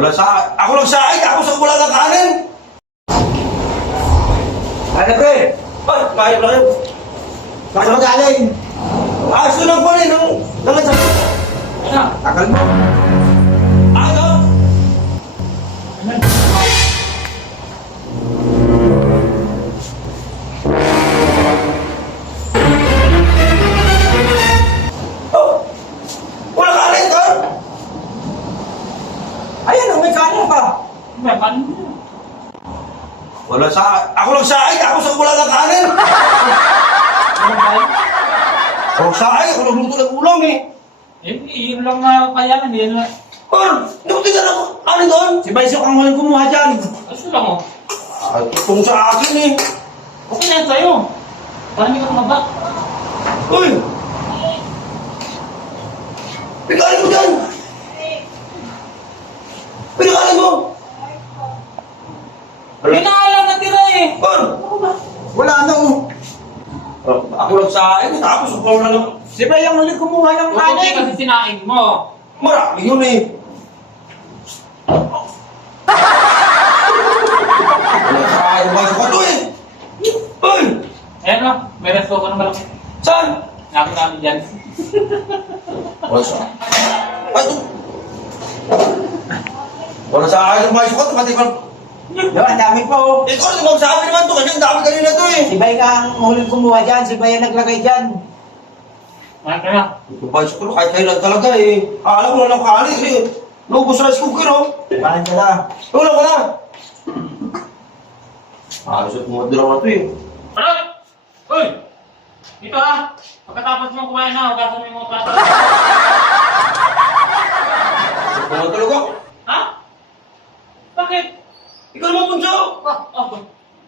Wala sa... Ako lang sa akin! Ako sa wala ng kanin! Ano pre? Ay, kaya pala kayo. Bakit magaling? Ayos ko lang po rin. Nang sa... Ano? Takal mo. Ano? Oh! Wala kanin, Tol! Ayan, may kanin pa. May kanin mo. Wala sa... Ako lang sa akin! Ako sa wala ng kanin! Ano ba yun? Ako sa akin! Ako nagluto ng ulam eh! Eh, yun lang nga kaya na, yun lang. Tol! Nakutingan ako! Kanin doon! Si Baisok ang huling kumuha dyan. Gusto lang oh. Ay, itong sa akin eh! Okay na yan sa'yo. Parang hindi ka tumabak. Uy! Pinakanin mo dyan! Pinakanin mo! Yun na nga lang natira eh. Tol! Wala na oh. Ako lang sa akin! Tapos ako na lang! Si Bay ang huling kumuha ng Huwag hindi kanin. kasi sinain mo. Marami yun eh! Wala sa akin! Basok ka to eh! Uy! Ayan o, may resto ka na malaki. Saan? Nakita namin dyan. Wala sa akin! Ay, ito! Wala sa akin! May sukat! Pati ka... Yo, ang dami pa oh. Ikaw! Magsabi naman to! Kasi ang dami kanina to eh! Si Bay ka ang huling kumuha dyan. Si Bay ang naglagay dyan. Ayan ka na. Ito ba ko kahit kailan talaga eh. Alam mo na lang kanin eh. Lubos rice cooker oh. Kanin ka na. Wala ko na. Ayos at mga dalawa to eh. Ano? Uy! Dito ha. Pagkatapos mo kumain na, hugasan mo yung mga plato. Ano talaga? Ha? Bakit? Ikaw naman punso.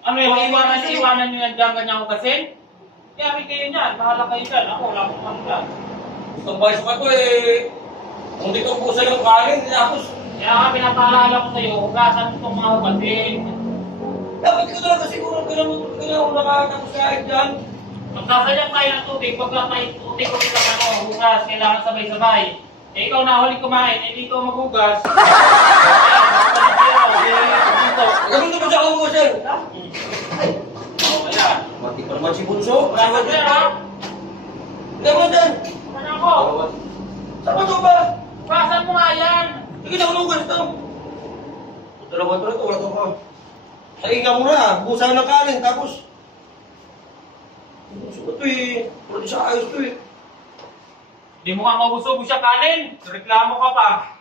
Ano yung iwanan nyo yan dyan ganyan hugasin? Kaya kayo niyan, bahala kayo dyan. Ako, wala akong ano dyan. Itong bayso ka to eh. Kung di ko pusa yung kanin, tapos... Kaya nga pinapaalala ko sa'yo, hugasan mo itong mga hugasin. Dapat ka talaga siguro kailangan nakakapos kahit dyan. Magsasadyang tayo ng tubig, pagka may tubig ko rin ako, hugas, kailangan sabay-sabay. Eh ikaw na huli kumain, eh di ikaw maghugas. Ganun naman sa ako mo, sir. Oh, ayan. Mati pa naman si Bunso. Wala ka dyan, ha? Hindi mo dyan. Ano ako? Saan ba ito ba? Hugasan mo nga yan. Sige na,ulugan ito. Dalawa ito na ito, wala ito ka. Saing ka muna, busa ng kanin, tapos... Buso ito eh. Wala sa ayos ito eh. Di mo nga mabusog siya kanin. Reklamo ka pa.